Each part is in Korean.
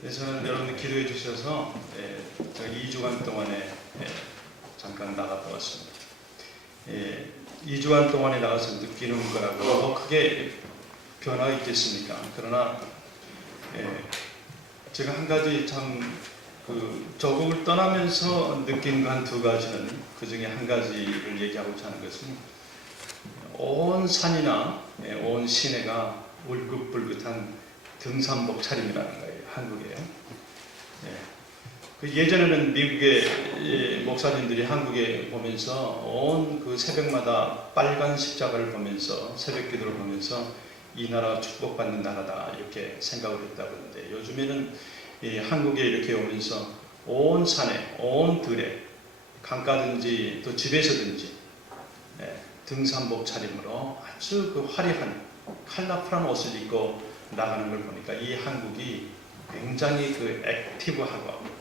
네, 저는 여러분들 기도해 주셔서 제가 2주간 동안에 잠깐 나갔다 왔습니다. 2주간 동안에 나가서 느끼는 거라고 뭐 크게 변화가 있겠습니까? 그러나 제가 한 가지 참 저국을 떠나면서 느낀 거 한 두 가지는, 그 중에 한 가지를 얘기하고자 하는 것은 온 산이나 온 시내가 울긋불긋한 등산복 차림이라는 거예요. 한국에요. 예전에는 미국의 목사님들이 한국에 보면서 온 그 새벽마다 빨간 십자가를 보면서, 새벽 기도를 보면서 이 나라가 축복받는 나라다 이렇게 생각을 했다고 하는데, 요즘에는 한국에 이렇게 오면서 온 산에, 온 들에, 강가든지 또 집에서든지 등산복 차림으로 아주 그 화려한 컬러풀한 옷을 입고 나가는 걸 보니까 이 한국이 굉장히 그 액티브하고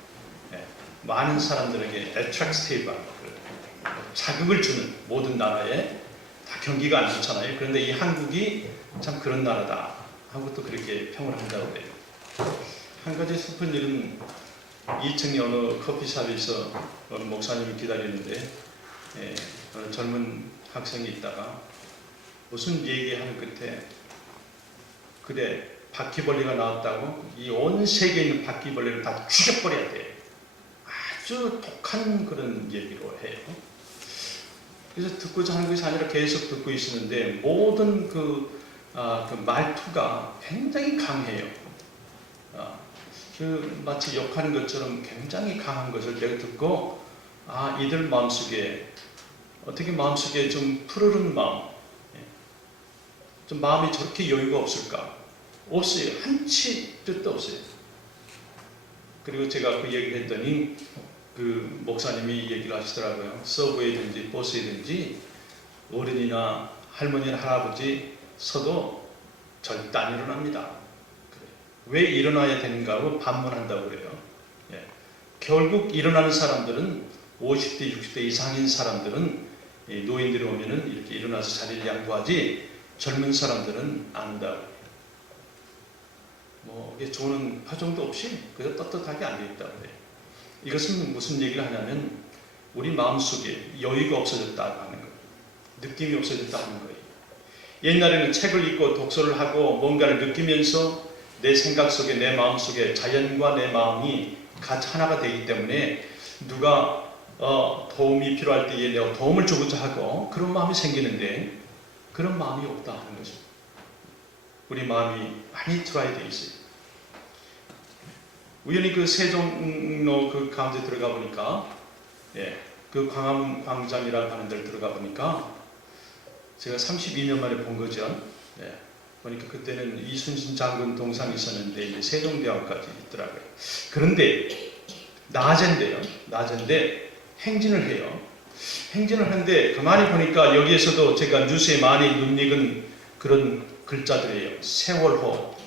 많은 사람들에게 애트랙티브하고 자극을 주는, 모든 나라에 다 경기가 안 좋잖아요. 그런데 이 한국이 참 그런 나라다 하고 또 그렇게 평을 한다고 해요. 한 가지 슬픈 일은 2층의 어느 커피숍에서 어느 목사님을 기다리는데 어느 젊은 학생이 있다가 무슨 얘기하는 끝에, 그래 바퀴벌레가 나왔다고 이 온 세계에 있는 바퀴벌레를 다 죽여버려야 돼, 아주 독한 그런 얘기로 해요. 그래서 듣고자 하는 것이 아니라 계속 듣고 있었는데 모든 그 말투가 굉장히 강해요. 마치 욕하는 것처럼 굉장히 강한 것을 내가 듣고, 이들 마음속에 어떻게 마음속에 좀 푸르른 마음, 좀 마음이 저렇게 여유가 없을까? 없어요. 한치 뜻도 없어요. 그리고 제가 그 얘기를 했더니 그 목사님이 얘기를 하시더라고요. 서브웨이든지 버스이든지 어른이나 할머니나 할아버지 서도 절대 안 일어납니다. 왜 일어나야 되는가 하고 반문한다고 그래요. 결국 일어나는 사람들은 50대, 60대 이상인 사람들은, 노인들이 오면은 이렇게 일어나서 자리를 양보하지 젊은 사람들은 안 한다고. 이게 좋은 표정도 없이 그저 떳떳하게 앉아있다고 해요. 이것은 무슨 얘기를 하냐면 우리 마음속에 여유가 없어졌다고 하는 거예요. 느낌이 없어졌다고 하는 거예요. 옛날에는 책을 읽고 독서를 하고 뭔가를 느끼면서 내 생각 속에, 내 마음 속에 자연과 내 마음이 같이 하나가 되기 때문에 누가 도움이 필요할 때에 내가 도움을 주고자 하고 그런 마음이 생기는데, 그런 마음이 없다 하는 거죠. 우리 마음이 많이 드라이 되어 있어요. 우연히 그 세종로 그 가운데 들어가 보니까, 그 광화문 광장이라고 하는 데를 들어가 보니까 제가 32년 만에 본 거죠. 보니까 그때는 이순신 장군 동상이 있었는데 이제 세종대왕까지 있더라고요. 그런데 낮인데 행진을 해요. 행진을 하는데 가만히 보니까 여기에서도 제가 뉴스에 많이 눈익은 그런 글자들이에요. 세월호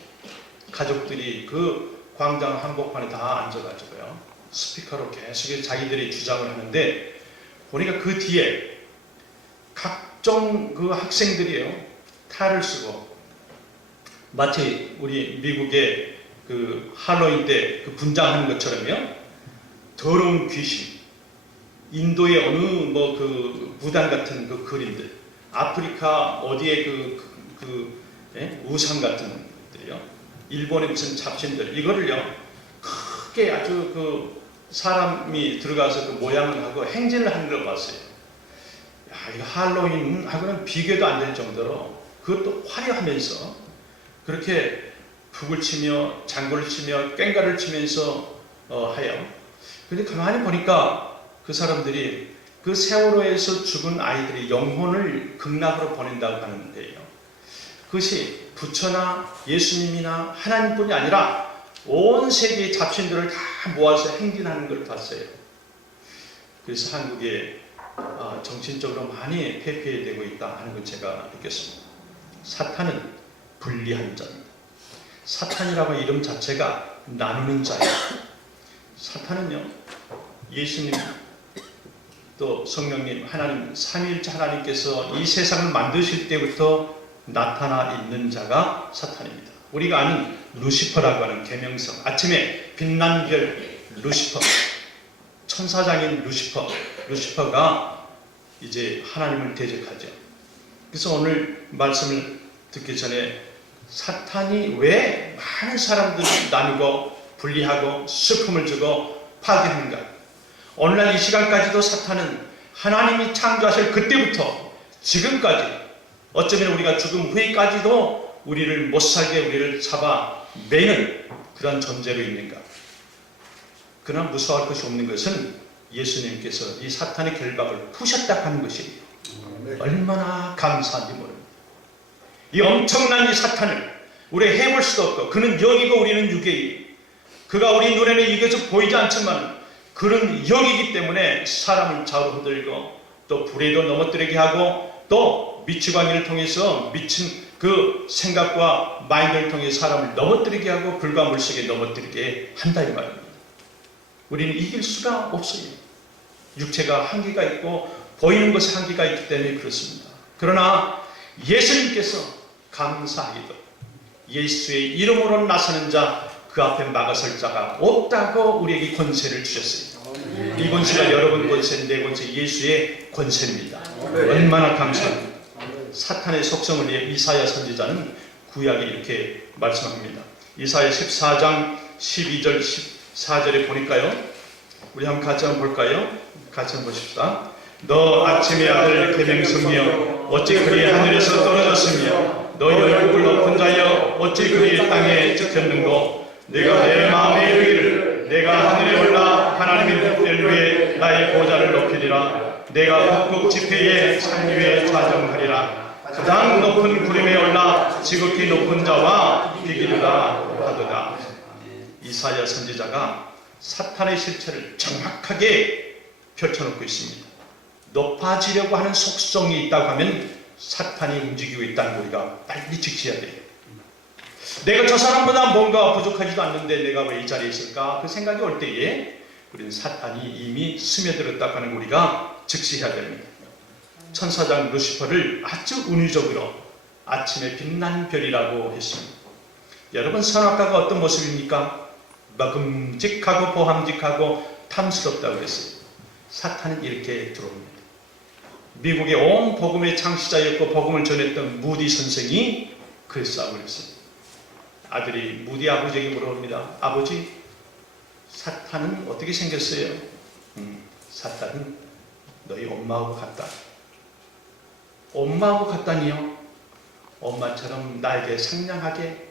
가족들이 그 광장 한복판에 다 앉아가지고요, 스피커로 계속 자기들이 주장을 하는데, 보니까 그 뒤에 각종 그 학생들이요, 탈을 쓰고 마치 우리 미국의 그 할로윈 때 그 분장하는 것처럼요, 더러운 귀신, 인도의 어느 그 무당 같은 그 그림들, 아프리카 어디에 우상 같은 것들이요, 일본의 무슨 잡신들, 이거를요 크게 아주 그 사람이 들어가서 그 모양을 하고 행진을 하는 걸 봤어요. 이거 할로윈하고는 비교도 안 될 정도로 그것도 화려하면서 그렇게 북을 치며 장구를 치며 꽹과를 치면서 해요. 그런데 가만히 보니까 그 사람들이 그 세월호에서 죽은 아이들의 영혼을 극락으로 보낸다고 하는데요, 그것이 부처나 예수님이나 하나님뿐이 아니라 온 세계의 잡신들을 다 모아서 행진하는 걸 봤어요. 그래서 한국에 정신적으로 많이 폐폐되고 있다 하는 걸 제가 느꼈습니다. 사탄은 분리한 자입니다. 사탄이라고 하는 이름 자체가 나누는 자예요. 사탄은요, 예수님 또 성령님, 하나님, 삼위일체 하나님께서 이 세상을 만드실 때부터 나타나 있는 자가 사탄입니다. 우리가 아는 루시퍼라고 하는 계명성, 아침에 빛난 별 루시퍼, 천사장인 루시퍼가 이제 하나님을 대적하죠. 그래서 오늘 말씀을 듣기 전에 사탄이 왜 많은 사람들을 나누고 분리하고 슬픔을 주고 파괴하는가? 오늘날 이 시간까지도 사탄은 하나님이 창조하실 그때부터 지금까지 어쩌면 우리가 죽음 후에까지도 우리를 못살게 우리를 잡아 매는 그런 존재로 있는가? 그러나 무서워할 것이 없는 것은 예수님께서 이 사탄의 결박을 푸셨다 하는 것이에요. 얼마나 감사한지 모릅니다. 이 엄청난 이 사탄을 우리가 해볼 수도 없고 그는 영이고 우리는 육이에요. 그가 우리 눈에는 이것을 보이지 않지만 그는 영이기 때문에 사람을 좌우로 흔들고 또 불에도 넘어뜨리게 하고 또 미치광이를 통해서 미친 그 생각과 마인드를 통해 사람을 넘어뜨리게 하고 불과 물속에 넘어뜨리게 한다 이 말입니다. 우리는 이길 수가 없어요. 육체가 한계가 있고 보이는 것에 한계가 있기 때문에 그렇습니다. 그러나 예수님께서 감사하게도 예수의 이름으로 나서는 자 그 앞에 막아설 자가 없다고 우리에게 권세를 주셨어요. 이 권세가 여러분 권세, 내 권세, 예수의 권세입니다. 얼마나 감사합니다. 사탄의 속성을 위해 이사야 선지자는 구약에 이렇게 말씀합니다. 이사야 14장 12절 14절에 보니까요. 우리 한번 같이 한번 볼까요? 같이 한번 보십시다. 너 아침의 아들 계명성이여 어찌 그리 하늘에서 떨어졌으며 너 얼굴 높은 자여 어찌 그리 땅에 찍혔는고 내가 내 마음에 이르기를 내가 하늘에 올라 하나님의 별 위에 나의 보좌를 높이리라. 내가 북극 지폐에 산 위에 좌정하리라. 가장 높은 구름에 올라 지극히 높은 자와 비기르다 하도다. 이사야 선지자가 사탄의 실체를 정확하게 펼쳐놓고 있습니다. 높아지려고 하는 속성이 있다고 하면 사탄이 움직이고 있다는 거 우리가 빨리 직시해야 돼요. 내가 저 사람보다 뭔가 부족하지도 않는데 내가 왜 이 자리에 있을까? 그 생각이 올 때에 우리는 사탄이 이미 스며들었다고 하는 거 우리가 직시해야 됩니다. 천사장 루시퍼를 아주 은유적으로 아침에 빛난 별이라고 했습니다. 여러분 선악과가 어떤 모습입니까? 먹음직하고 보함직하고 탐스럽다고 그랬어요. 사탄은 이렇게 들어옵니다. 미국의 온 복음의 창시자였고 복음을 전했던 무디 선생이 그랬다고 그랬어요. 아들이 무디 아버지에게 물어봅니다. 아버지, 사탄은 어떻게 생겼어요? 사탄은 너희 엄마하고 같다. 엄마하고 같다니요? 엄마처럼 나에게 상냥하게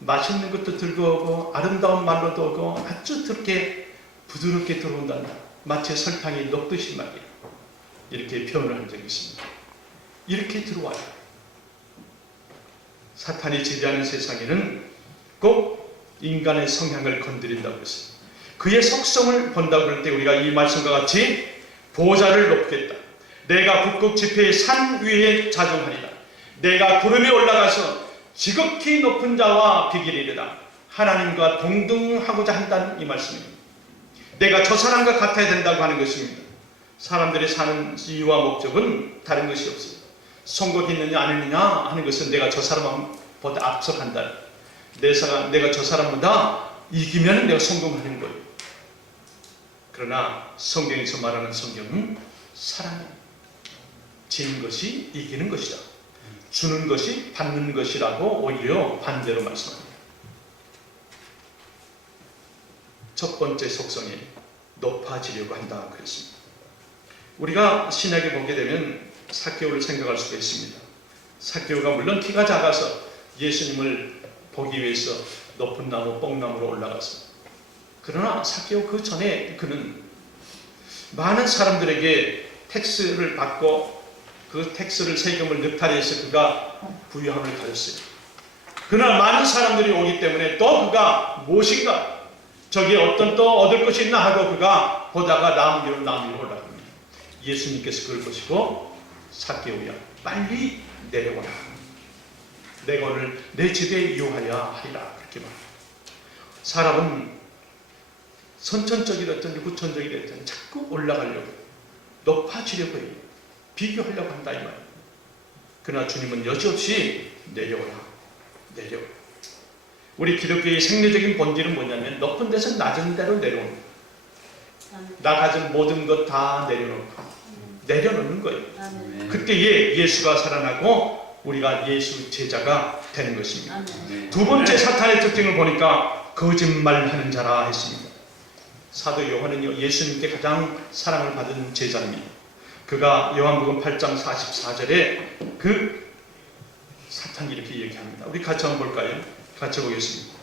맛있는 것도 들고 오고 아름다운 말로도 오고 아주 부드럽게 들어온단다. 마치 설탕이 녹듯이 말이야. 이렇게 표현을 한 적이 있습니다. 이렇게 들어와요. 사탄이 지배하는 세상에는 꼭 인간의 성향을 건드린다고 했어요. 그의 속성을 본다고 할 때 우리가 이 말씀과 같이 보좌를 높겠다. 내가 북극 지폐의 산 위에 자정하리라. 내가 구름에 올라가서 지극히 높은 자와 비기리리라. 하나님과 동등하고자 한다는 이 말씀입니다. 내가 저 사람과 같아야 된다고 하는 것입니다. 사람들이 사는 이유와 목적은 다른 것이 없어요. 선거 있느냐 안 있느냐 하는 것은 내가 저 사람보다 앞서간다. 내가 저 사람보다 이기면 내가 성공하는 거예요. 그러나 성경에서 말하는 성경은 사랑입니다. 지는 것이 이기는 것이다. 주는 것이 받는 것이라고 오히려 반대로 말씀합니다. 첫 번째 속성이 높아지려고 한다 그랬습니다. 우리가 신약에 보게 되면 삭개오를 생각할 수가 있습니다. 삭개오가 물론 키가 작아서 예수님을 보기 위해서 높은 나무, 뽕나무로 올라갔어. 그러나 삭개오 그 전에 그는 많은 사람들에게 텍스를 받고 그 텍스를 세금을 늑탈해서 그가 부유함을 가졌어요. 그러나 많은 사람들이 오기 때문에 또 그가 무엇인가 저기 어떤 또 얻을 것이 있나 하고 그가 보다가 나무 위로 올라갑니다. 예수님께서 그걸 보시고 삭개오야 빨리 내려오라. 내가 오늘 내 집에 유하여 하리라. 그렇게 말합니다. 사람은 선천적이랬든 후천적이랬든 자꾸 올라가려고 높아지려고 해요. 비교하려고 한다 이 말이에요. 그러나 주님은 여지없이 내려오라. 내려오라. 우리 기독교의 생리적인 본질은 뭐냐면 높은 데서 낮은 데로 내려오는 거예요. 나 가진 모든 것 다 내려놓는 거예요. 그때에 예수가 살아나고 우리가 예수 제자가 되는 것입니다. 두 번째 사탄의 특징을 보니까 거짓말하는 자라 했습니다. 사도 요한은요, 예수님께 가장 사랑을 받은 제자입니다. 그가 요한복음 8장 44절에 그 사탄이 이렇게 얘기합니다. 우리 같이 한번 볼까요? 같이 보겠습니다.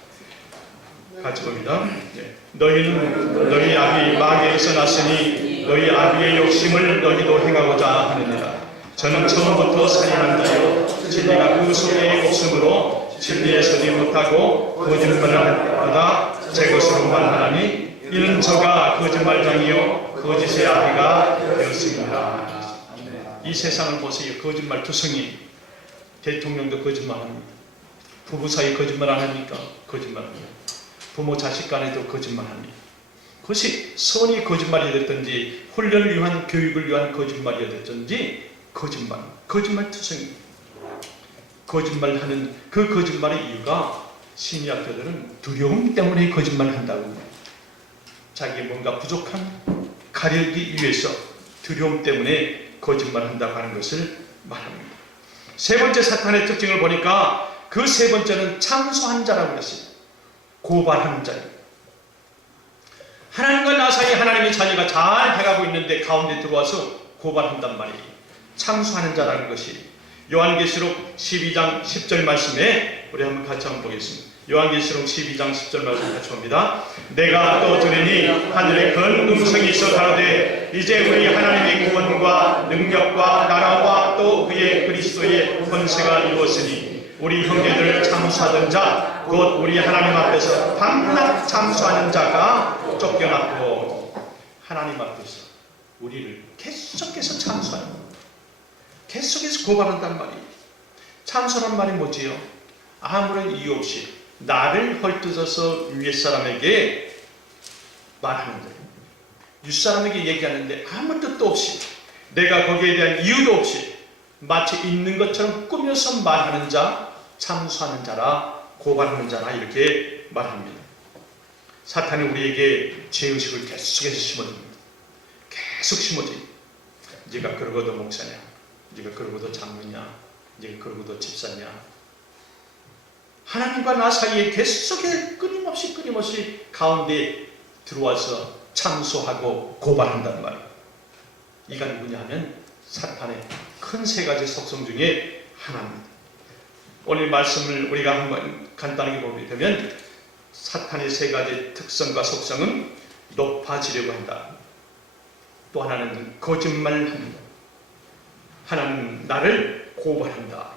같이 봅니다. 네. 너희는 너희 아비 마귀에서 났으니 너희 아비의 욕심을 너희도 행하고자 하느니라. 저는 처음부터 살인한 자요 진리가 그 속에 없으므로 진리에 서지 못하고 거짓말을 하다 제 것으로만 하나니 이는 저가 거짓말장이요 거짓의 아비가 되었습니다. 이 세상을 보세요. 거짓말 투성이. 대통령도 거짓말합니다. 부부 사이 거짓말 안 합니까? 거짓말합니다. 부모 자식 간에도 거짓말합니다. 그것이 선이 거짓말이 됐든지 훈련을 위한 교육을 위한 거짓말이 됐든지 거짓말 투성이. 거짓말하는 그 거짓말의 이유가 심리학자들은 두려움 때문에 거짓말을 한다고 합니다. 자기 뭔가 부족한 가려기 위해서 두려움 때문에 거짓말한다고 하는 것을 말합니다. 세 번째 사탄의 특징을 보니까 그 세 번째는 참소한 자라고 그랬어요. 고발하는 자예요. 하나님과 나 사이에 하나님의 자녀가 잘 해가고 있는데 가운데 들어와서 고발한단 말이에요. 참소하는 자라는 것이 요한계시록 12장 10절 말씀에 우리 한번 같이 한번 보겠습니다. 요한계시록 12장 10절 말씀 같이 봅니다. 내가 또 들으니 하늘에 큰 음성이 있어 가로되 이제 우리 하나님의 구원과 능력과 나라와 또 그의 그리스도의 권세가 이루었으니 우리 형제들을 참수하던 자 곧 우리 하나님 앞에서 밤낮 참수하는 자가 쫓겨났고 하나님 앞에서 우리를 계속해서 참수하는 거예요. 계속해서 고발한단 말이에요. 참수란 말이 뭐지요? 아무런 이유 없이 나를 헐뜯어서 위에 사람에게 말하는 거예요. 윗사람에게 얘기하는데 아무 뜻도 없이 내가 거기에 대한 이유도 없이 마치 있는 것처럼 꾸며서 말하는 자, 참수하는 자라 고발하는 자라 이렇게 말합니다. 사탄이 우리에게 죄의식을 계속해서 심어줍니다. 계속 심어줘요. 네가 그러고도 목사냐, 네가 그러고도 장로냐, 네가 그러고도 집사냐. 하나님과 나 사이에 계속해 끊임없이 가운데 들어와서 참소하고 고발한단 말이에요. 이가 누구냐면 사탄의 큰 세 가지 속성 중에 하나입니다. 오늘 말씀을 우리가 한번 간단하게 보게 되면 사탄의 세 가지 특성과 속성은 높아지려고 한다. 또 하나는 거짓말한다. 하나는 나를 고발한다.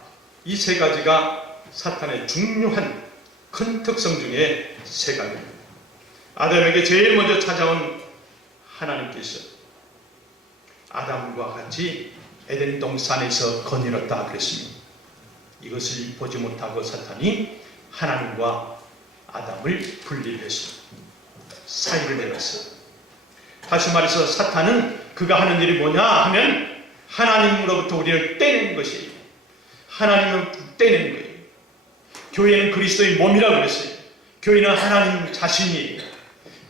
이 세 가지가 사탄의 중요한 큰 특성 중에 세 가지입니다. 아담에게 제일 먼저 찾아온 하나님께서 아담과 같이 에덴 동산에서 거닐었다 그랬습니다. 이것을 보지 못하고 사탄이 하나님과 아담을 분리해서 사이를 내었어요. 다시 말해서 사탄은 그가 하는 일이 뭐냐 하면 하나님으로부터 우리를 떼내는 것이에요. 하나님을 떼내는 거예요. 교회는 그리스도의 몸이라고 그랬어요. 교회는 하나님 자신이에요.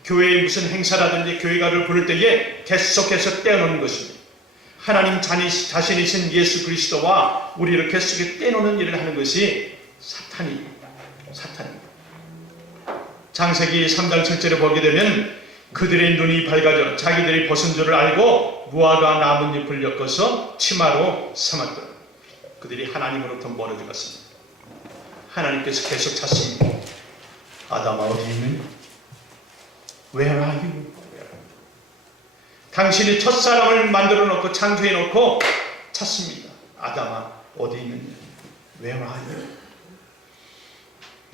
교회의 무슨 행사라든지 교회가를 부를 때에 계속해서 떼어놓는 것입니다. 하나님 자신이신 예수 그리스도와 우리를 계속해서 떼놓는 일을 하는 것이 사탄입니다. 창세기 3장 7절을 보게 되면 그들의 눈이 밝아져 자기들이 벗은 줄을 알고 무화과 나뭇잎을 엮어서 치마로 삼았더라. 그들이 하나님으로부터 멀어져 갔습니다. 하나님께서 계속 찾습니다. 아담아 어디 있느냐? Where are you? 당신이 첫사람을 만들어 놓고 창조해 놓고 찾습니다. 아담아 어디 있느냐? Where are you?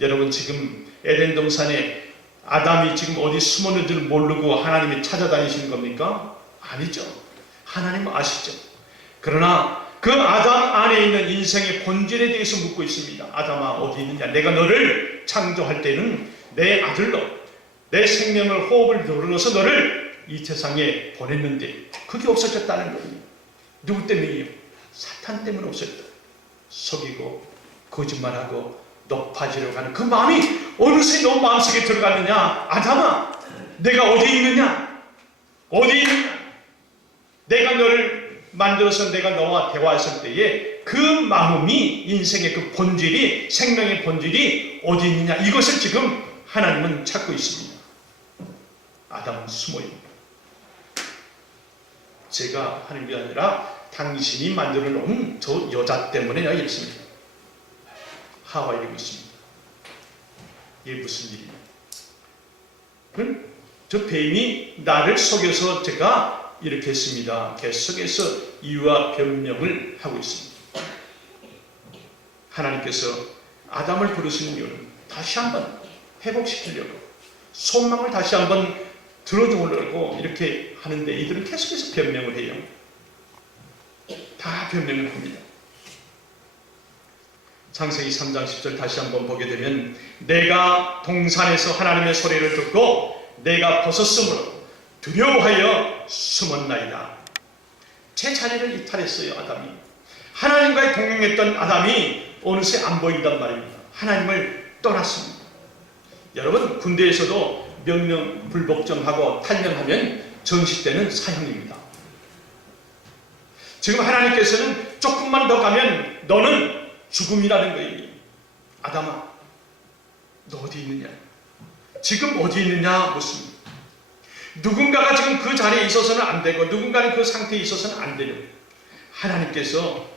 여러분 지금 에덴 동산에 아담이 지금 어디 숨었는지를 모르고 하나님이 찾아다니시는 겁니까? 아니죠. 하나님은 아시죠. 그러나 그 아담 안에 있는 인생의 본질에 대해서 묻고 있습니다. 아담아 어디 있느냐? 내가 너를 창조할 때는 내 아들로 내 생명을 호흡을 불어넣어서 너를 이 세상에 보냈는데 그게 없어졌다는 거예요. 누구 때문이에요? 사탄 때문에 없어졌다. 속이고 거짓말하고 높아지려고 하는 그 마음이 어느새 너 마음속에 들어갔느냐? 아담아, 내가 어디 있느냐? 어디 있느냐? 내가 너를 만들어서 내가 너와 대화했을 때에 그 마음이, 인생의 그 본질이, 생명의 본질이 어디 있느냐? 이것을 지금 하나님은 찾고 있습니다. 아담은 숨어있는, 제가 하는 게 아니라 당신이 만들어 놓은 저 여자 때문에 내가 이렇습니다. 하와 이러고 있습니다. 이게 무슨 일이냐? 저 뱀이 나를 속여서 제가 이렇게 했습니다. 계속해서 이유와 변명을 하고 있습니다. 하나님께서 아담을 부르시는 이유는 다시 한번 회복시키려고, 소망을 다시 한번 들어주려고 이렇게 하는데 이들은 계속해서 변명을 해요. 다 변명을 합니다. 창세기 3장 10절 다시 한번 보게 되면, 내가 동산에서 하나님의 소리를 듣고 내가 벗었으므로 두려워하여 숨었나이다. 제 자리를 이탈했어요. 아담이, 하나님과의 동행했던 아담이 어느새 안 보인단 말입니다. 하나님을 떠났습니다. 여러분, 군대에서도 명령 불복종하고 탈명하면 정식 때는 사형입니다. 지금 하나님께서는 조금만 더 가면 너는 죽음이라는 거예요. 아담아, 너 어디 있느냐? 지금 어디 있느냐? 묻습니다. 누군가가 지금 그 자리에 있어서는 안 되고, 누군가는 그 상태에 있어서는 안 되는, 하나님께서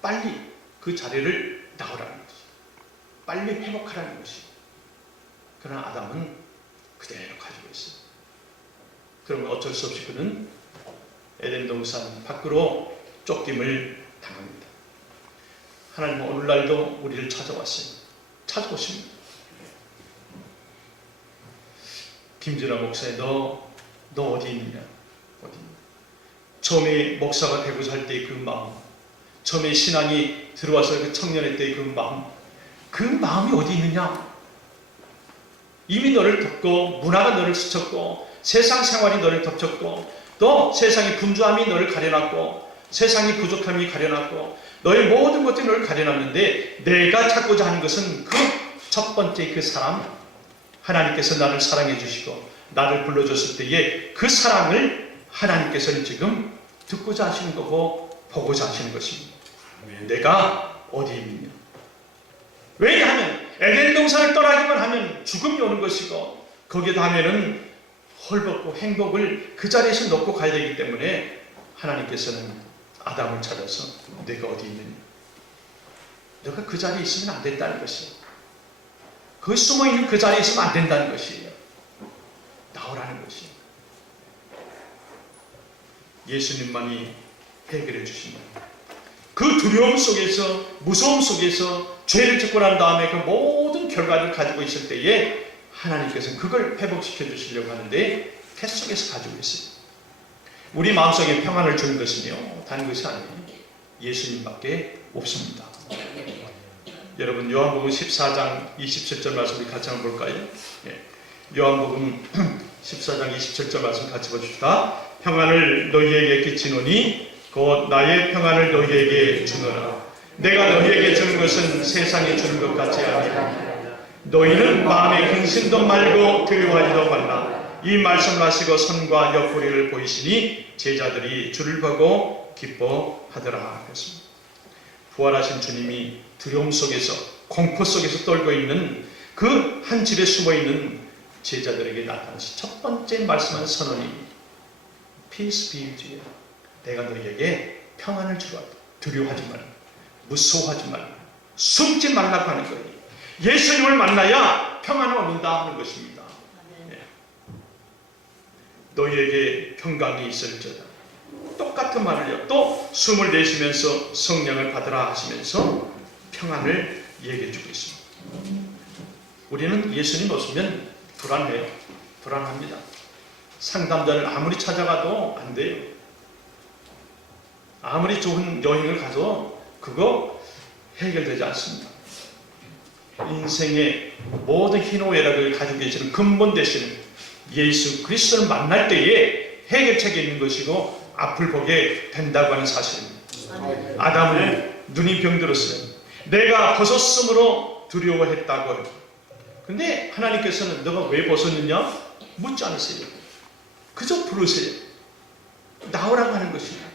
빨리 그 자리를 나오라는 것이, 빨리 회복하라는 것이. 그러나 아담은 그대로 가지고 있어요. 그러면 어쩔 수 없이 그는 에덴 동산 밖으로 쫓김을 당합니다. 하나님은 오늘날도 우리를 찾아왔어요. 찾아오십니다. 김진아 목사님, 너 어디 있느냐? 어디 있느냐? 처음에 목사가 되고자 할 때의 그 마음, 처음에 신앙이 들어와서 그 청년의 때의 그 마음이 어디 있느냐? 이미 너를 덮고, 문화가 너를 스쳤고, 세상 생활이 너를 덮쳤고, 또 세상의 분주함이 너를 가려놨고, 세상의 부족함이 가려놨고, 너의 모든 것들이 너를 가려놨는데, 내가 찾고자 하는 것은 그 첫 번째 그 사람, 하나님께서 나를 사랑해 주시고 나를 불러줬을 때에 그 사랑을 하나님께서는 지금 듣고자 하시는 거고 보고자 하시는 것입니다. 내가 어디 있느냐? 왜냐하면 에덴 동산을 떠나기만 하면 죽음이 오는 것이고, 거기에다 하면은 헐벗고 행복을 그 자리에서 놓고 가야 되기 때문에 하나님께서는 아담을 찾아서 내가 어디 있느냐? 너가 그 자리에 있으면 안 된다는 것이에요. 그 숨어있는 그 자리에 있으면 안 된다는 것이에요. 나오라는 것이에요. 예수님만이 해결해 주십니다. 그 두려움 속에서, 무서움 속에서 죄를 짓고 난 다음에 그 모든 결과를 가지고 있을 때에 하나님께서는 그걸 회복시켜 주시려고 하는데 계속해서 가지고 있어요. 우리 마음속에 평안을 주는 것은요, 다른 것이 아니에요. 예수님밖에 없습니다. 여러분, 요한복음 14장 27절 말씀 우리 같이 한번 볼까요? 요한복음 14장 27절 말씀 같이 보십시다. 평안을 너희에게 끼치노니 곧 나의 평안을 너희에게 주노라. 내가 너희에게 주는 것은 세상이 주는 것 같지 아니하니 너희는 마음에 근심도 말고 두려워하지도 말라. 이 말씀을 하시고 손과 옆구리를 보이시니 제자들이 주를 보고 기뻐하더라. 그렇습니다. 부활하신 주님이 두려움 속에서, 공포 속에서 떨고 있는 그 한 집에 숨어있는 제자들에게 나타나신 첫 번째 말씀한 선언이 Peace be with you. 내가 너희에게 평안을 주라. 두려워하지 말라. 무서워하지 말라. 숨지 말라고 하는 거예요. 예수님을 만나야 평안을 얻는다 하는 것입니다. 너희에게 평강이 있을지어다. 똑같은 말을요. 또 숨을 내쉬면서 성령을 받으라 하시면서 평안을 얘기해 주고 있습니다. 우리는 예수님 없으면 불안해요. 불안합니다. 상담자를 아무리 찾아가도 안 돼요. 아무리 좋은 여행을 가도 그거 해결되지 않습니다. 인생의 모든 희노애락을 가지고 계시는 근본 되시는 예수 그리스도를 만날 때에 해결책이 있는 것이고 앞을 보게 된다고 하는 사실입니다. 아담을 눈이 병들었어요. 내가 벗었으므로 두려워했다고. 근데 하나님께서는 너가 왜 벗었느냐? 묻지 않으세요. 그저 부르세요. 나오라고 하는 것입니다.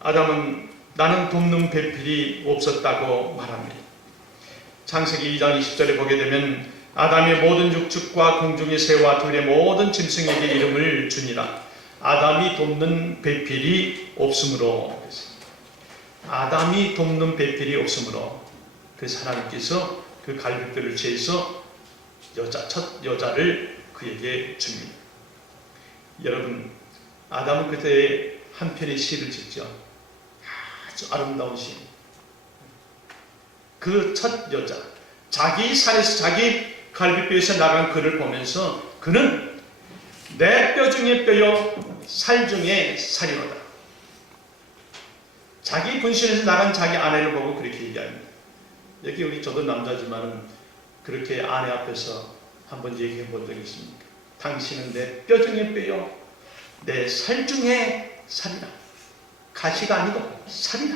아담은 나는 돕는 배필이 없었다고 말합니다. 창세기 2장 20절에 보게 되면 아담의 모든 육축과 공중의 새와 들의 모든 짐승에게 이름을 주니라. 아담이 돕는 배필이 없으므로. 아담이 돕는 배필이 없으므로 그래서 하나님께서 그 갈빗뼈를 재서 첫 여자를 그에게 줍니다. 여러분, 아담은 그때 한 편의 시를 짓죠. 아주 아름다운 시. 그 첫 여자, 자기 살에서 자기 갈빗뼈에서 나간 그를 보면서 그는 내 뼈 중에 뼈요 살 중에 살이로다. 자기 분신에서 나간 자기 아내를 보고 그렇게 얘기합니다. 여기 우리 저도 남자지만 그렇게 아내 앞에서 한번 얘기해 본 적 있습니까? 당신은 내 뼈 중에 뼈요 내 살 중에 살이다. 가시가 아니고 살이다.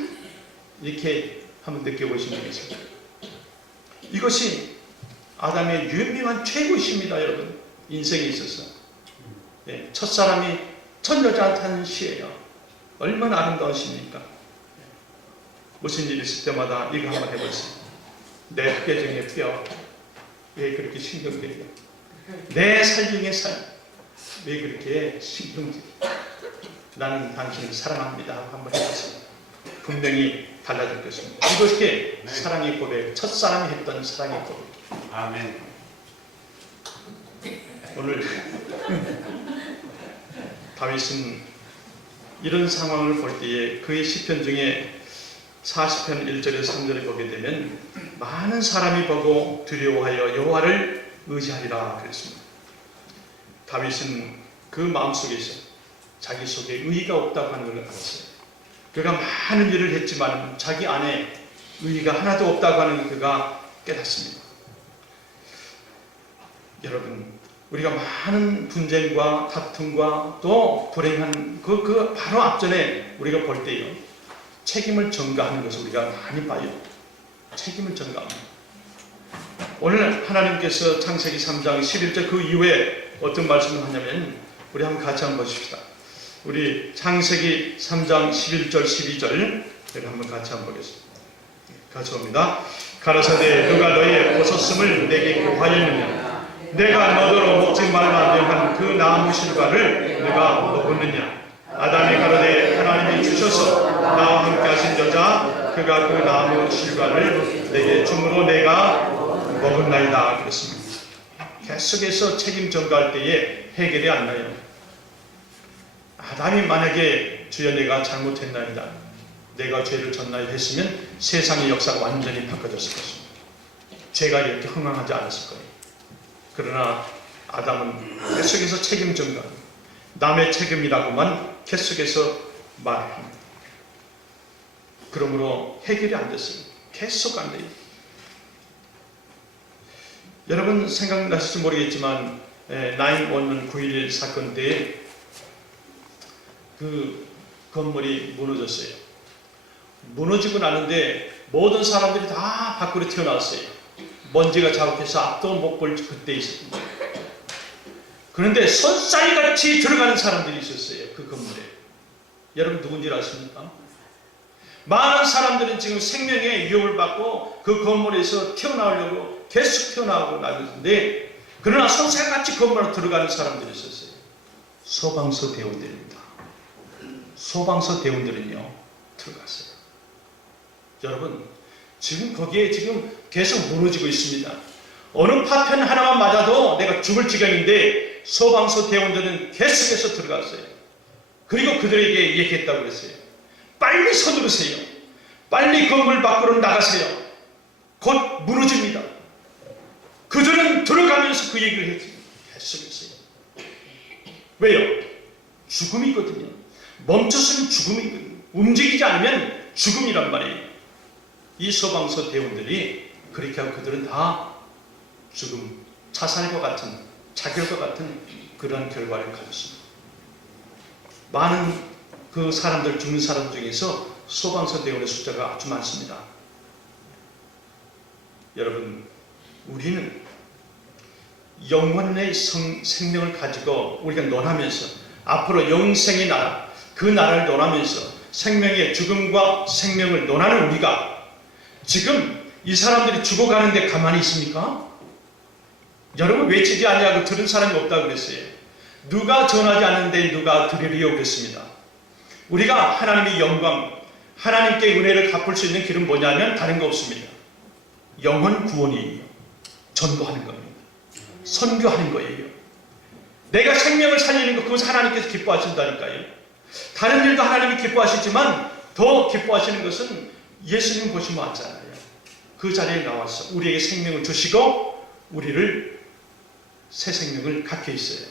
이렇게 한번 느껴보신 적 있습니까? 이것이 아담의 유명한 최고십니다, 여러분. 인생에 있어서. 네, 첫사람이 첫 여자한테 하는 시예요. 얼마나 아름다운 시입니까? 무슨 일이 있을 때마다 이거 한번 해보세요. 내 뼈 중에 뼈. 왜 그렇게 신경들이요? 내 살 중에 살. 왜 그렇게 신경들이? 나는 당신을 사랑합니다. 한번 해보세요. 분명히 달라질 것입니다. 이것이 사랑의 고백, 첫사람이 했던 사랑의 고백. 아멘. 오늘 다윗은 이런 상황을 볼 때에 그의 시편 중에 40편 1절에서 3절에 보게 되면 많은 사람이 보고 두려워하여 여호와를 의지하리라 그랬습니다. 다윗은 그 마음속에서 자기 속에 의의가 없다고 하는 걸 알았어요. 그가 많은 일을 했지만 자기 안에 의의가 하나도 없다고 하는 걸 그가 깨닫습니다. 여러분, 우리가 많은 분쟁과 다툼과 또 불행한 그 바로 앞전에 우리가 볼 때요, 책임을 전가하는 것을 우리가 많이 봐요. 책임을 전가합니다. 오늘 하나님께서 창세기 3장 11절 그 이후에 어떤 말씀을 하냐면 우리 한번 같이 한번 보십시다. 우리 창세기 3장 11절 12절 여기 한번 같이 한번 보겠습니다. 같이 봅니다. 가라사대 누가 너의 벗었음을 내게 구하였느냐? 내가 너더러 먹지 말라 명한 그 나무 실과를 내가 먹었느냐? 아담이 가라되 하나님이 주셔서 나와 함께 하신 여자 그가 그 나무 실과를 내게 주므로 내가 먹었나이다 그랬습니다. 계속해서 책임 전가할 때에 해결이 안 나요. 아담이 만약에 주여 내가 잘못했나이다, 내가 죄를 졌나이다 했으면 세상의 역사가 완전히 바꿔졌을 것입니다. 죄가 이렇게 흥황하지 않았을 거예요. 그러나 아담은 계속해서 책임 전가, 남의 책임이라고만 계속해서 말합니다. 그러므로 해결이 안 됐어요. 계속 안 돼요. 여러분 생각나실지 모르겠지만 9/11 9.11 사건 때에 그 건물이 무너졌어요. 무너지고 나는데 모든 사람들이 다 밖으로 튀어나왔어요. 먼지가 자욱해서 앞도 못 볼 그때 있었습니다. 그런데 손살같이 들어가는 사람들이 있었어요. 그 건물에. 여러분 누군지 아십니까? 많은 사람들은 지금 생명의 위협을 받고 그 건물에서 튀어나오려고 계속 튀어나오고 나는데, 그러나 손살같이 건물로 들어가는 사람들이 있었어요. 소방서 대원들입니다. 소방서 대원들은요 들어갔어요. 여러분 지금 거기에 지금 계속 무너지고 있습니다. 어느 파편 하나만 맞아도 내가 죽을 지경인데 소방서 대원들은 계속해서 들어갔어요. 그리고 그들에게 얘기했다고 그랬어요. 빨리 서두르세요. 빨리 건물 밖으로 나가세요. 곧 무너집니다. 그들은 들어가면서 그 얘기를 했어요. 계속했어요. 왜요? 죽음이 있거든요. 멈췄으면 죽음이 있거든요. 움직이지 않으면 죽음이란 말이에요. 이 소방서 대원들이 그렇게 하고 그들은 다 죽음, 자살과 같은, 자결과 같은 그런 결과를 가졌습니다. 많은 그 사람들, 죽는 사람 중에서 소방서 대원의 숫자가 아주 많습니다. 여러분, 우리는 영혼의 생명을 가지고 우리가 논하면서 앞으로 영생의 나라, 그 나라를 논하면서 생명의 죽음과 생명을 논하는 우리가 지금 이 사람들이 죽어가는데 가만히 있습니까? 여러분, 외치지 아니하고 들은 사람이 없다고 그랬어요. 누가 전하지 않는데 누가 들으리요 그랬습니다. 우리가 하나님의 영광, 하나님께 은혜를 갚을 수 있는 길은 뭐냐면 다른 거 없습니다. 영혼 구원이에요. 전도하는 겁니다. 선교하는 거예요. 내가 생명을 살리는 것, 그것을 하나님께서 기뻐하신다니까요. 다른 일도 하나님이 기뻐하시지만 더 기뻐하시는 것은 예수님 보시면 알잖아요. 그 자리에 나와서 우리에게 생명을 주시고 우리를 새 생명을 갖게 있어요.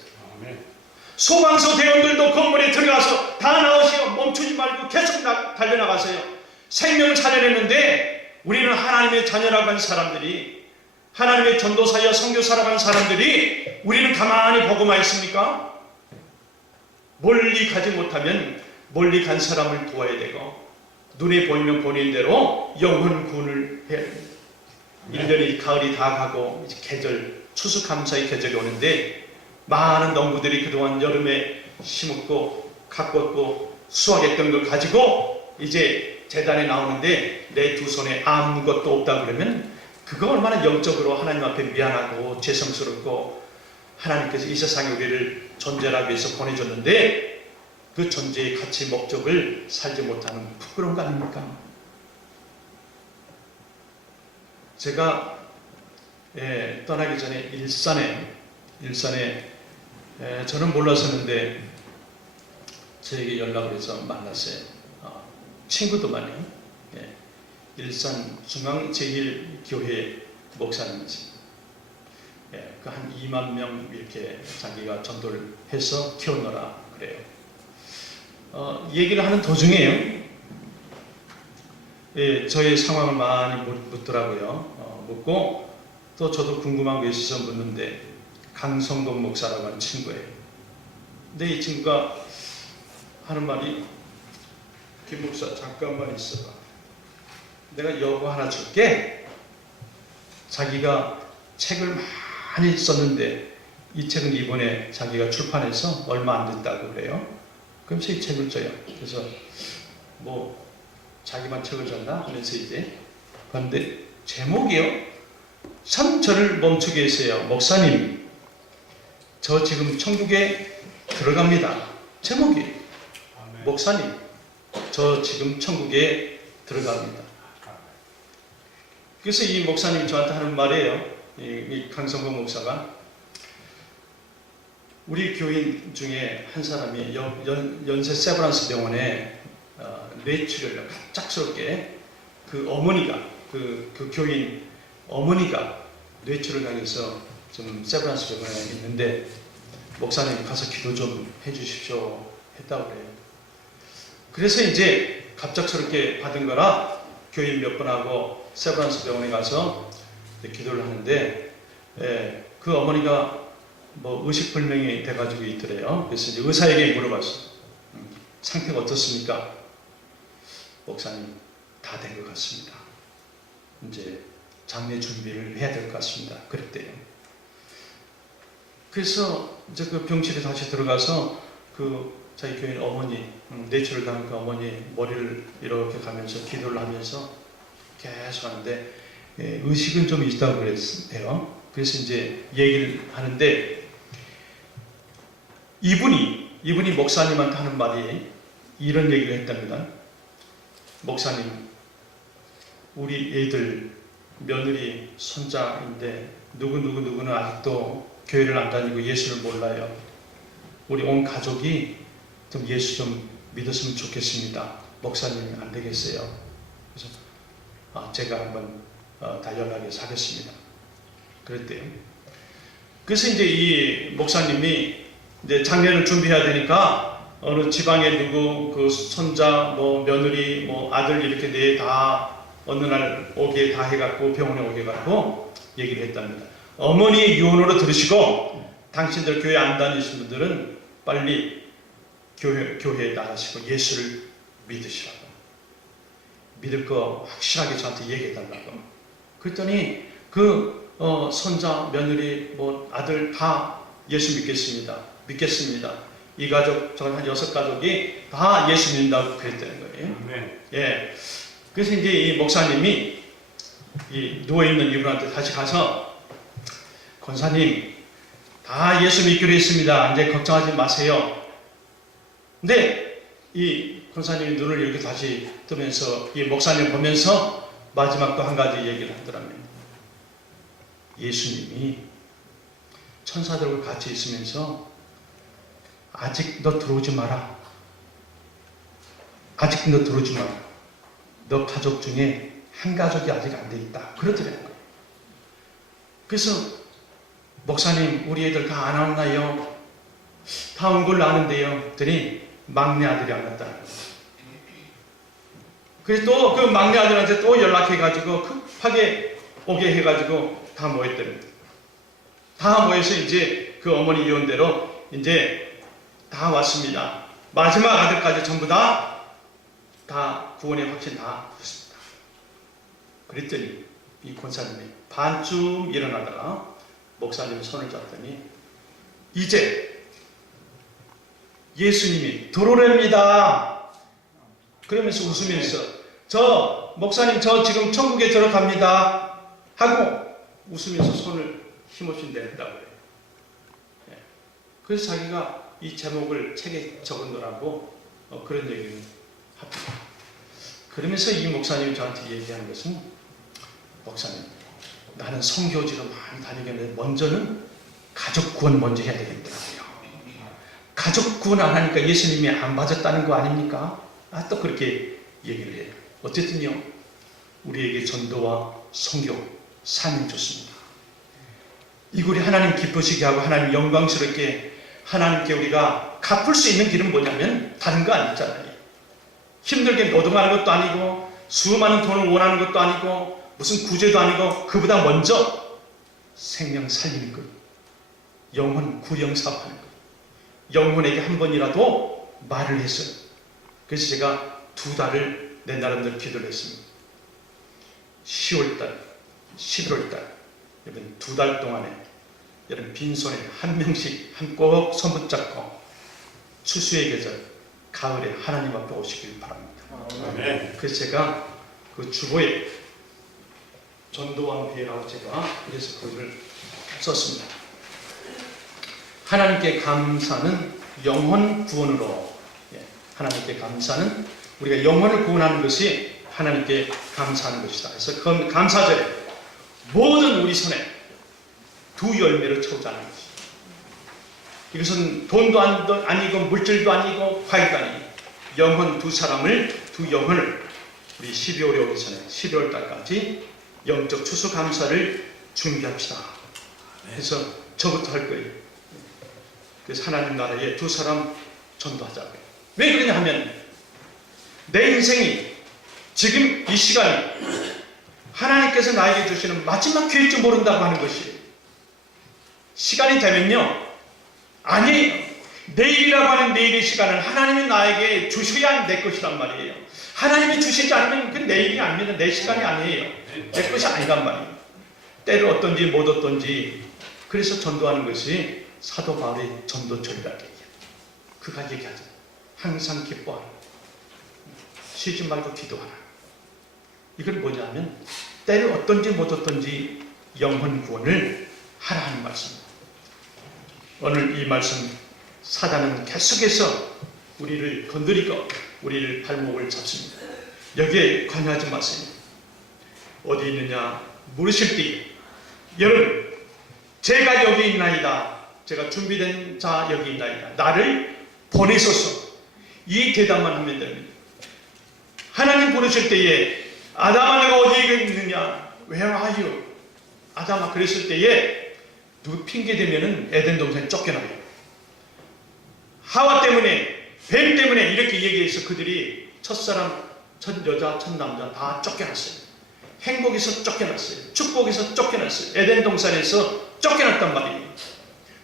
소방서 대원들도 건물에 들어가서 다 나오시고 멈추지 말고 계속 달려나가세요. 생명을 살려냈는데 우리는 하나님의 자녀라고 하는 사람들이, 하나님의 전도사여 선교사라고 하는 사람들이 우리는 가만히 보고만 있습니까? 멀리 가지 못하면 멀리 간 사람을 도와야 되고 눈에 보이면 보이는 대로 영혼 구원을 해야 됩니다. 1년이 가을이 다 가고 이제 계절, 추수감사의 계절이 오는데 많은 농부들이 그동안 여름에 심었고 가꿨고 수확했던 걸 가지고 이제 재단에 나오는데 내 두 손에 아무것도 없다 그러면 그거 얼마나 영적으로 하나님 앞에 미안하고 죄송스럽고, 하나님께서 이 세상에 우리를 존재하기 위해서 보내줬는데 그 존재의 가치 목적을 살지 못하는 부끄러운 거 아닙니까? 제가 떠나기 전에 일산에 저는 몰랐었는데 저에게 연락을 해서 만났어요. 친구도만요. 일산 중앙제일교회 목사님이지. 그 한 2만 명 이렇게 자기가 전도를 해서 키워놓으라 그래요. 얘기를 하는 도중에요. 저의 상황을 많이 묻더라고요. 묻고 또 저도 궁금한 게 있어서 묻는데 강성건 목사라고 하는 친구예요. 근데 이 친구가 하는 말이, 김 목사 잠깐만 있어봐. 내가 여보 하나 줄게. 자기가 책을 많이 썼는데 이 책은 이번에 자기가 출판해서 얼마 안 됐다고 그래요. 그러면서 이 책을 줘요. 그래서 뭐 자기만 책을 줬나 하면서 이제 그런데 제목이요. 참 저를 멈추게 했어요. 목사님, 저 지금 천국에 들어갑니다. 제목이 목사님, 저 지금 천국에 들어갑니다. 그래서 이 목사님이 저한테 하는 말이에요. 이 강성건 목사가, 우리 교인 중에 한 사람이 연세 세브란스 병원에 뇌출혈을 갑작스럽게, 그 어머니가, 그 교인 어머니가 뇌출을 당해서 좀 세브란스 병원에 있는데 목사님 가서 기도 좀 해주십시오 했다고 그래요. 그래서 이제 갑작스럽게 받은 거라 교인 몇 번 하고 세브란스 병원에 가서 기도를 하는데, 그 어머니가 뭐 의식불명이 돼가지고 있더래요. 그래서 이제 의사에게 물어봤어요. 상태가 어떻습니까? 목사님, 다 된 것 같습니다. 이제 장례 준비를 해야 될 것 같습니다. 그랬대요. 그래서 이제 그 병실에 다시 들어가서 그 자기 교인 어머니, 뇌출을 당한 그 어머니 머리를 이렇게 가면서 기도를 하면서 계속 하는데 의식은 좀 있다고 그랬대요. 그래서 이제 얘기를 하는데 이분이 목사님한테 하는 말이 이런 얘기를 했답니다. 목사님, 우리 애들, 며느리, 손자인데 누구는 아직도 교회를 안 다니고 예수를 몰라요. 우리 온 가족이 좀 예수 좀 믿었으면 좋겠습니다. 목사님 안 되겠어요. 그래서 제가 한번 다 연락해서 하겠습니다. 그랬대요. 그래서 이제 이 목사님이 이제 장례를 준비해야 되니까 어느 지방에 누구 그 손자, 뭐 며느리, 뭐 아들 이렇게 네 다 어느 날 오게 다 해갖고 병원에 오게 갖고 얘기를 했답니다. 어머니의 유언으로 들으시고 당신들 교회 안 다니신 분들은 빨리 교회에 나가시고 예수를 믿으시라고, 믿을 거 확실하게 저한테 얘기해달라고. 그랬더니 손자, 며느리, 아들 다 예수 믿겠습니다. 이 가족, 저는 한 6가족이 다 예수 믿는다고 그랬다는 거예요. 네. 예. 그래서 이제 이 목사님이 이 누워있는 이분한테 다시 가서, 권사님, 다 예수 믿기로 했습니다. 이제 걱정하지 마세요. 근데 이 권사님이 눈을 이렇게 다시 뜨면서 이 목사님 보면서 마지막 또 한 가지 얘기를 하더라면, 예수님이 천사들과 같이 있으면서 아직 너 들어오지 마라. 아직 너 들어오지 마라. 너 가족 중에 한 가족이 아직 안 돼 있다. 그러더라고요. 그래서 목사님, 우리 애들 다 안 왔나요? 다 온 걸로 아는데요. 그랬더니 막내 아들이 안 왔다는 거예요. 그래서 또 그 막내 아들한테 또 연락해가지고 급하게 오게 해가지고 다 모였답니다. 다 모여서 이제 그 어머니 예언대로 이제 다 왔습니다. 마지막 아들까지 전부 다 구원의 확신 다 했습니다. 그랬더니 이 권사님이 반쯤 일어나다가 목사님 손을 잡더니, 이제 예수님이 들어오랍니다. 그러면서 웃으면서, 저 목사님 저 지금 천국에 들어갑니다 하고 웃으면서 손을 힘없이 내린다고 그래요. 예. 그래서 자기가 이 제목을 책에 적어놓으라고 그런 얘기를 합니다. 그러면서 이 목사님이 저한테 얘기하는 것은, 목사님, 나는 선교지로 많이 다니겠는데 먼저는 가족 구원 먼저 해야 되겠더라고요. 가족 구원 안 하니까 예수님이 안 받았다는 거 아닙니까? 또 그렇게 얘기를 해요. 어쨌든요, 우리에게 전도와 선교, 사명 좋습니다. 이걸 하나님 기쁘시게 하고 하나님 영광스럽게 하나님께 우리가 갚을 수 있는 길은 뭐냐면 다른 거 아니잖아요. 힘들게 노동하는 것도 아니고 수많은 돈을 원하는 것도 아니고 무슨 구제도 아니고, 그보다 먼저 생명 살리는 것, 영혼 구영사업하는 것, 영혼에게 한 번이라도 말을 했어요. 그래서 제가 2달을 내 나름대로 기도를 했습니다. 10월달, 11월달, 여러분 2달 동안에 여러분 빈손에 한 명씩 꼭 손 붙잡고 추수의 계절, 가을에 하나님 앞에 오시길 바랍니다. 네. 그래서 제가 그 주보에 전도왕비라고 제가 그래서 그걸 썼습니다. 하나님께 감사는 영혼 구원으로, 하나님께 감사는 우리가 영혼을 구원하는 것이 하나님께 감사하는 것이다. 그래서 그 감사절에 모든 우리 손에 2 열매를 채우자는 것이. 이것은 돈도 아니고 물질도 아니고 과일도 아니고 영혼 2 영혼을 우리 12월에 오기 전에 12월 달까지 영적 추수감사를 준비합시다. 그래서 저부터 할 거예요. 그래서 하나님 나라에 2 사람 전도하자고요. 왜 그러냐 하면 내 인생이 지금 이 시간이 하나님께서 나에게 주시는 마지막 기회일지 모른다고 하는 것이에요. 시간이 되면요, 아니에요. 내일이라고 하는 내일의 시간은 하나님이 나에게 주셔야 내 것이란 말이에요. 하나님이 주시지 않으면 그 내일이 아닙니다. 내 시간이 아니에요. 내 것이 아니란 말이에요. 때를 어떤지 못 어떤지. 그래서 전도하는 것이 사도 바울의 전도절이라고 얘기해요. 그가 얘기하잖아요. 항상 기뻐하라. 쉬지 말고 기도하라. 이건 뭐냐면 때를 어떤지 못 어떤지 영혼 구원을 하라 하는 말씀입니다. 오늘 이 말씀, 사단은 계속해서 우리를 건드리고 우리를 발목을 잡습니다. 여기에 관여하지 마세요. 어디 있느냐 물으실 때, 여러분 제가 여기 있나이다. 제가 준비된 자 여기 있나이다. 나를 보내소서. 이 대답만 하면 됩니다. 하나님 부르실 때에 아담아 내가 어디에 있느냐? Where are you? 아담아 그랬을 때에 누구 핑계 대면은 에덴 동산에 쫓겨나요. 하와 때문에, 뱀 때문에 이렇게 얘기해서 그들이 첫사람, 첫 여자, 첫 남자 다 쫓겨났어요. 행복에서 쫓겨났어요. 축복에서 쫓겨났어요. 에덴 동산에서 쫓겨났단 말이에요.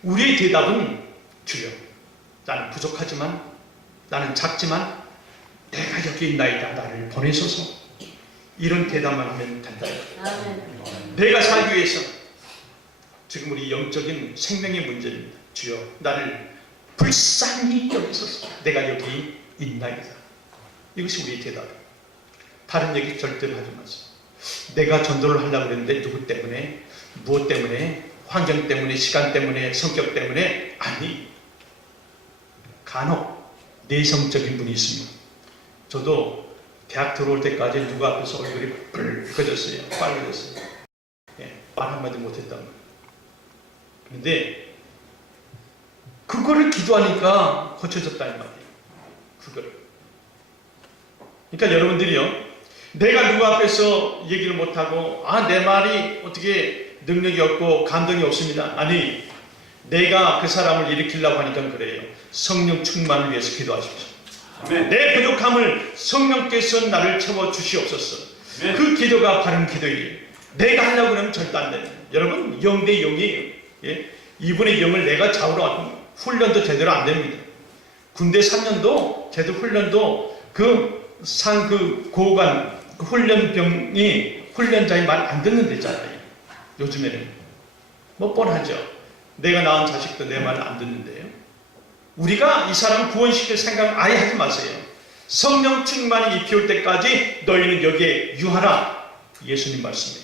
우리의 대답은 주여, 나는 부족하지만, 나는 작지만 내가 여기 있나이다. 나를 보내소서. 이런 대답만 하면 된다. 내가 살기 위해서 지금 우리 영적인 생명의 문제입니다. 주여 나를 불쌍히 여기소서. 내가 여기 있나이다. 이것이 우리의 대답이에요. 다른 얘기 절대로 하지 마세요. 내가 전도를 하려고 그랬는데 누구 때문에, 무엇 때문에, 환경 때문에, 시간 때문에, 성격 때문에, 아니, 간혹 내성적인 분이 있습니다. 저도 대학 들어올 때까지 누구 앞에서 얼굴이 붉어졌어요. 빨개졌어요. 말 한마디 못했단 말이에요. 그런데 그거를 기도하니까 고쳐졌다는 말이에요. 그거를. 그러니까 여러분들이요, 내가 누구 앞에서 얘기를 못하고 내 말이 어떻게 능력이 없고 감동이 없습니다. 아니, 내가 그 사람을 일으키려고 하니까 그래요. 성령 충만을 위해서 기도하십시오. 아멘. 내 부족함을 성령께서 나를 채워주시옵소서. 아멘. 그 기도가 바른 기도예요. 내가 하려고 그러면 절대 안 돼요. 여러분, 영 대 영이에요. 이분의 영을 내가 잡으러 훈련도 제대로 안 됩니다. 군대 3년도 제대로 훈련도 고관 훈련병이 훈련자의 말 안 듣는 데잖아요. 요즘에는 뭐 뻔하죠. 내가 낳은 자식도 내 말 안 듣는데요. 우리가 이 사람 구원시킬 생각 아예 하지 마세요. 성령 충만이 입혀올 때까지 너희는 여기에 유하라. 예수님 말씀이에요.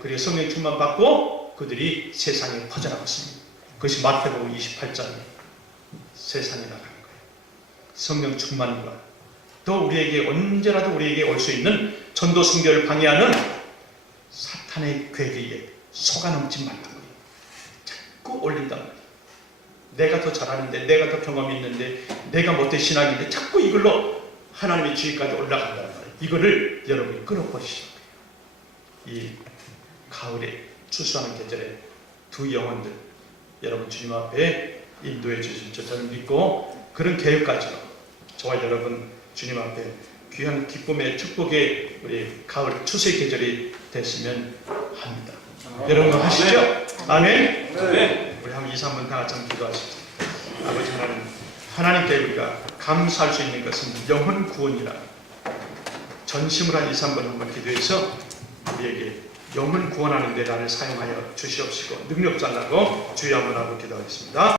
그리고 성령 충만 받고 그들이 세상에 퍼져나갔습니다. 그것이 마태복음 28장에 세상에 나가는 거예요. 성령 충만과 또 우리에게 언제라도 우리에게 올 수 있는 전도 선교를 방해하는 사탄의 괴계에 속아넘지 말란 거예요. 자꾸 올린단 말이에요. 내가 더 잘하는데, 내가 더 경험이 있는데, 내가 못된 신앙인데 자꾸 이걸로 하나님의 주위까지 올라간단 말이에요. 이거를 여러분이 끊어버리시는 거예요. 이 가을에 추수하는 계절에 두 영혼들 여러분 주님 앞에 인도해 주실 줄 저는 믿고, 그런 계획까지로 저와 여러분 주님 앞에 귀한 기쁨의 축복의 우리 가을 추수의 계절이 됐으면 합니다. 여러분 하시죠? 아멘. 네. 우리 한번 2, 3분 다 같이 한번 기도하시죠. 아버지 하나님께 우리가 감사할 수 있는 것은 영혼 구원이라. 전심으로 한 2, 3분 한번 기도해서 우리에게 영혼 구원하는 데 나를 사용하여 주시옵시고 능력 달라고 주여 한번 하고 기도하겠습니다.